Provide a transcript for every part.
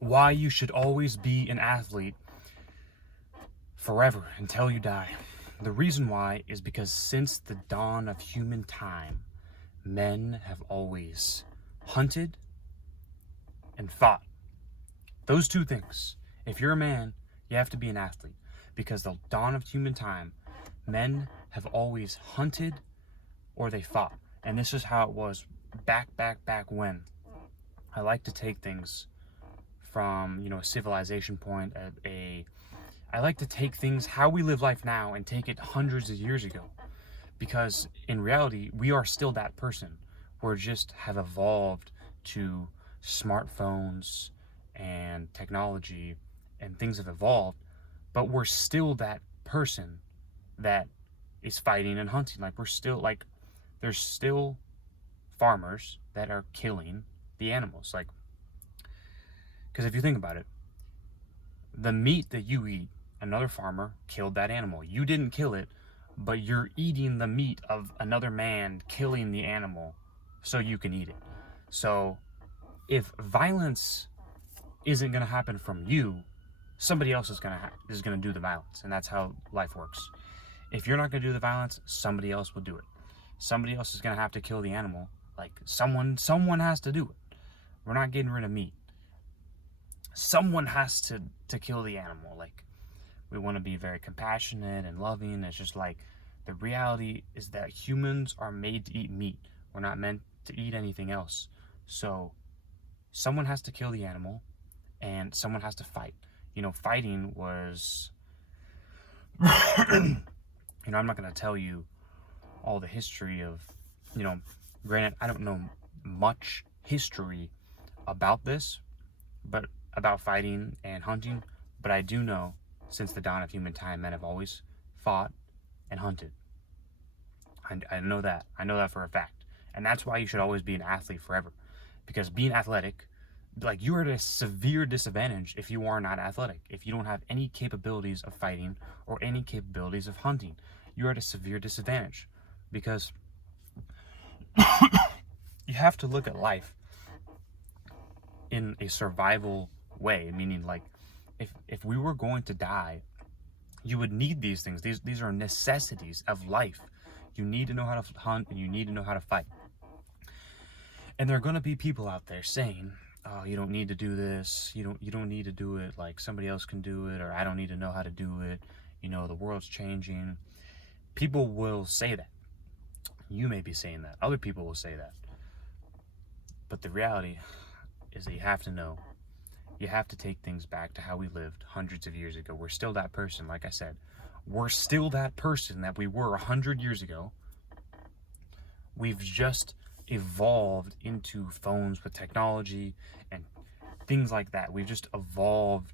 why you should always be an athlete forever until you die. The reason why is because since the dawn of human time, men have always hunted and fought. Those two things. If you're a man, you have to be an athlete, because the dawn of human time, men have always hunted or they fought. And this is how it was back when. I like to take things from, a civilization point, I like to take things, how we live life now, and take it hundreds of years ago. Because in reality, we are still that person. We're just have evolved to smartphones and technology, and things have evolved, but we're still that person that is fighting and hunting. Like, we're still, like, there's still farmers that are killing the animals. Like, because if you think about it, the meat that you eat, another farmer killed that animal. You didn't kill it, but you're eating the meat of another man killing the animal so you can eat it. So if violence isn't going to happen from you, somebody else is going to do the violence. And that's how life works. If you're not going to do the violence, somebody else will do it. Somebody else is going to have to kill the animal. Like, someone has to do it. We're not getting rid of meat. Someone has to kill the animal. Like, we want to be very compassionate and loving. It's just like, the reality is that humans are made to eat meat. We're not meant to eat anything else. So someone has to kill the animal, and someone has to fight. Fighting was I'm not going to tell you all the history of, granted, I don't know much history about this, but about fighting and hunting, but I do know since the dawn of human time, men have always fought and hunted. I know that. I know that for a fact. And that's why you should always be an athlete forever. Because being athletic, like, you are at a severe disadvantage if you are not athletic. If you don't have any capabilities of fighting or any capabilities of hunting, you're at a severe disadvantage. Because you have to look at life in a survival way, meaning, like, if we were going to die, you would need these things. These are necessities of life. You need to know how to hunt, and you need to know how to fight. And there are going to be people out there saying, oh, you don't need to do this, you don't need to do it, like, somebody else can do it, or I don't need to know how to do it, the world's changing. People will say that. You may be saying that. Other people will say that. But the reality is that you have to know. You have to take things back to how we lived hundreds of years ago. We're still that person, like I said. We're still that person that we were 100 years ago. We've just evolved into phones with technology and things like that. We've just evolved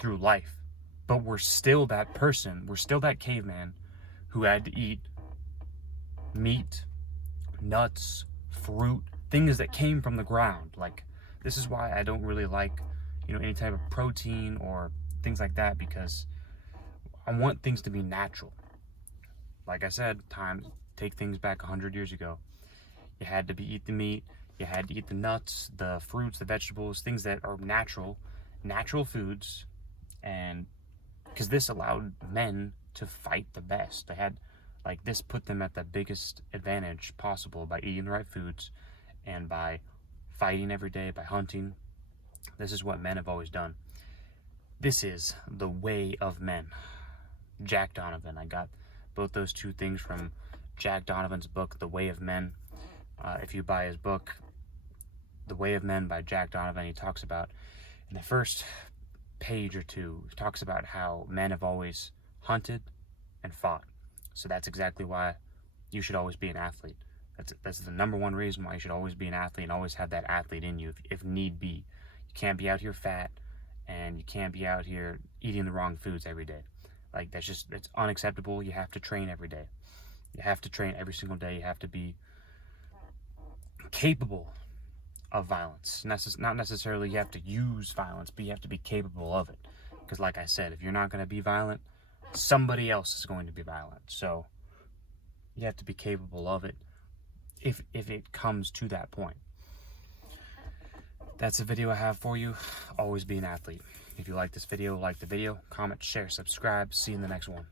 through life. But we're still that person. We're still that caveman who had to eat meat, nuts, fruit, things that came from the ground. Like, this is why I don't really like, any type of protein or things like that, because I want things to be natural. Like I said, take things back 100 years ago. You had to eat the meat, you had to eat the nuts, the fruits, the vegetables, things that are natural foods, and because this allowed men to fight the best. They had, like, this put them at the biggest advantage possible by eating the right foods and by fighting every day, by hunting. This is what men have always done. This is the way of men. Jack Donovan. I got both those two things from Jack Donovan's book, The Way of Men. If you buy his book, The Way of Men by Jack Donovan, he talks about, in the first page or two, he talks about how men have always hunted and fought. So that's exactly why you should always be an athlete. That's the number one reason why you should always be an athlete and always have that athlete in you, if need be. You can't be out here fat, and you can't be out here eating the wrong foods every day. Like, it's unacceptable. You have to train every day. You have to train every single day. You have to be capable of violence. Not necessarily you have to use violence, but you have to be capable of it. Because, like I said, if you're not going to be violent, somebody else is going to be violent. So you have to be capable of it if it comes to that point. That's the video I have for you. Always be an athlete. If you like this video, like the video, comment, share, subscribe. See you in the next one.